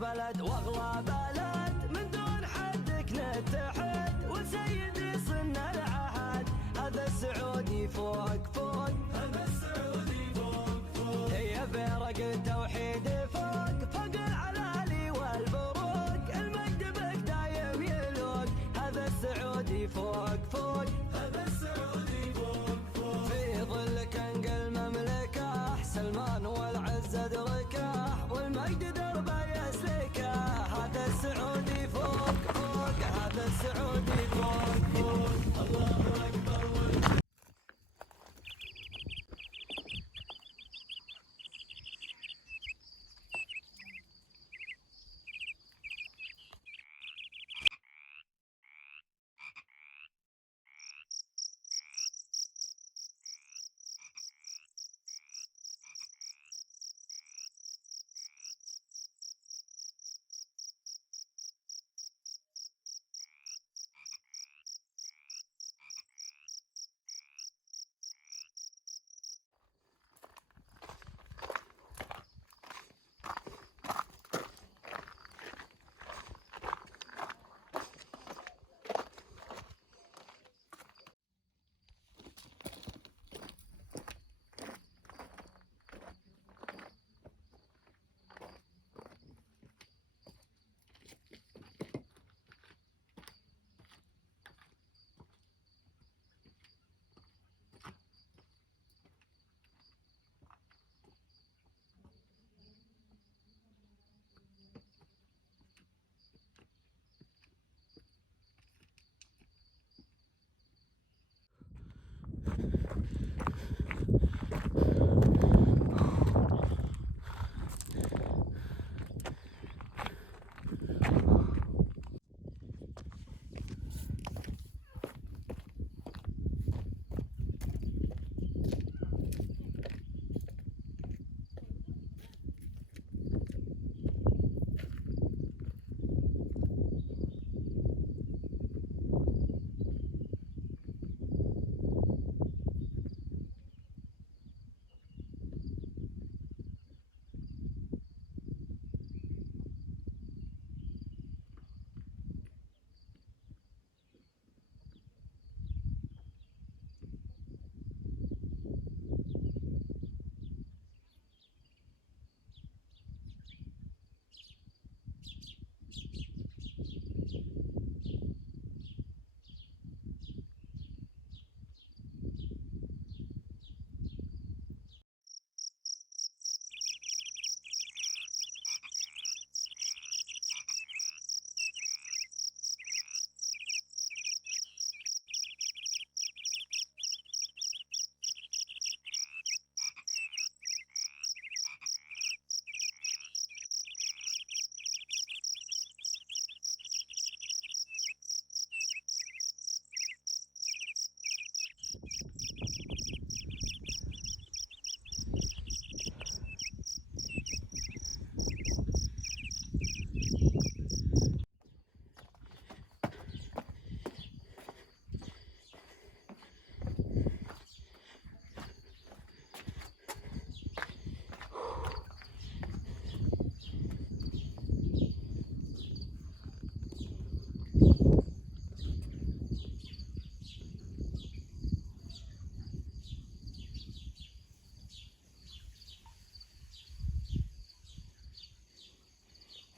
بلد واغلى بلد من دون حدك نتحد وسيدي صرنا العهد هذا السعودي فوق فوق هذا السعودي فوق فوق هي برق التوحيد فوق فوق العلالي والبروق المجد بك دايم يلوق هذا السعودي فوق فوق هذا السعودي فوق فوق في ظلك انقل مملكه سلمان والعز ادركه والمجد دربه يسلكه هذا السعودي فوق فوق هذا السعودي فوق فوق الله اكبر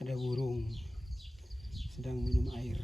Ada burung sedang minum air.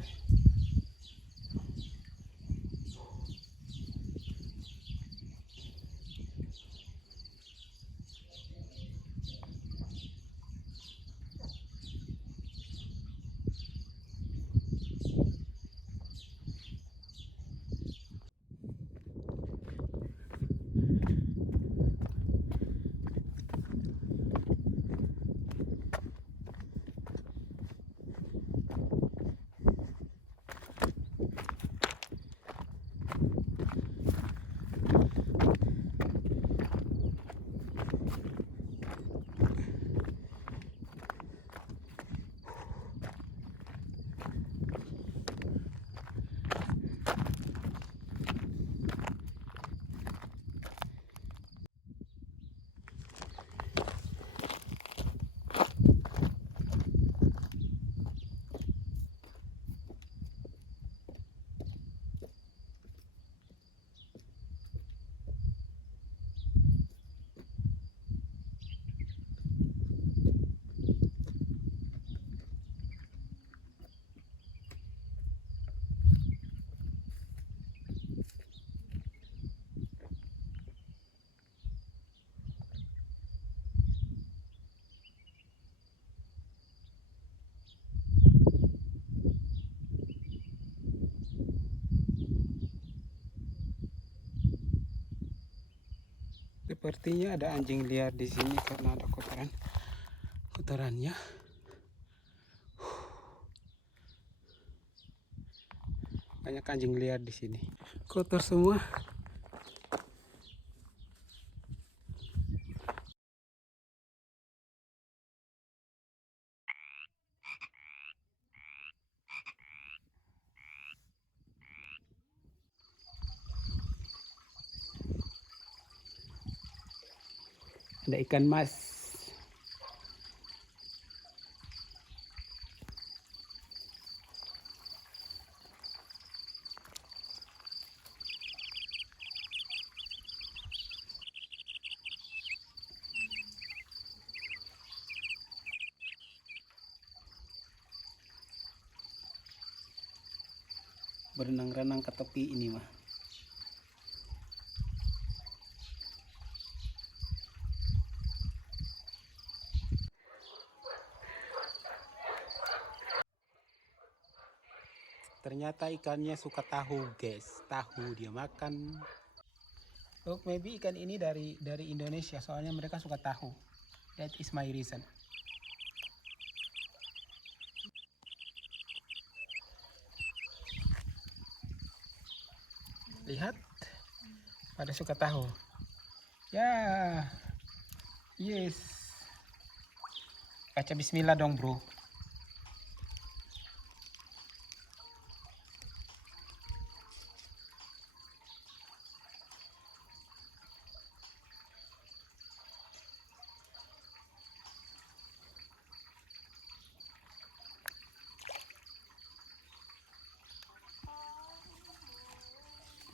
Sepertinya ada anjing liar di sini karena ada kotorannya. Banyak anjing liar di sini. Kotor semua. Ada ikan mas. Berenang-renang ke tepi ini mah. Ternyata ikannya suka tahu, guys. Tahu dia makan. Oh, maybe ikan ini dari Indonesia, soalnya mereka suka tahu. That is my reason. Lihat, pada suka tahu. Ya, yes. Baca bismillah dong, bro.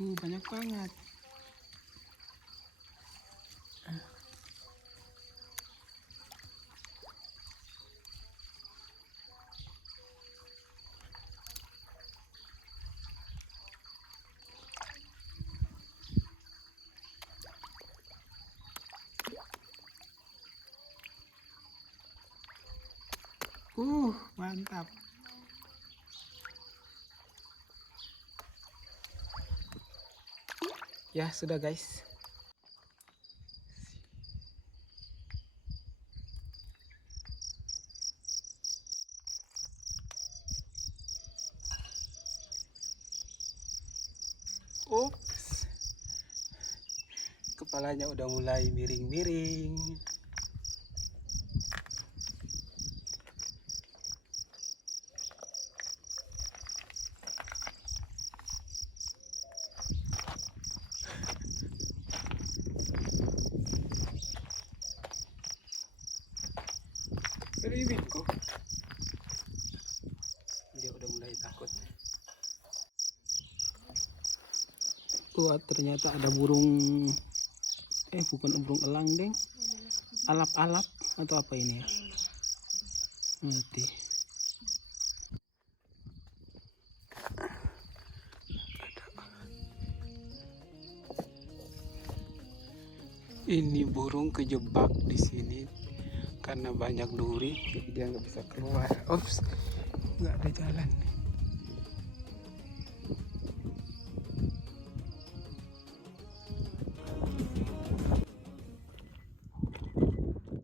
Banyak banget. Mantap. Ya, sudah guys. Ups. Kepalanya udah mulai miring-miring. Riwin kok. Dia udah mulai takut. Ternyata ada burung. Bukan burung elang, deng. Alap-alap atau apa ini ya? Mati. Ini burung kejebak di sini karena banyak duri, jadi dia nggak bisa keluar. Ops, nggak ada jalan.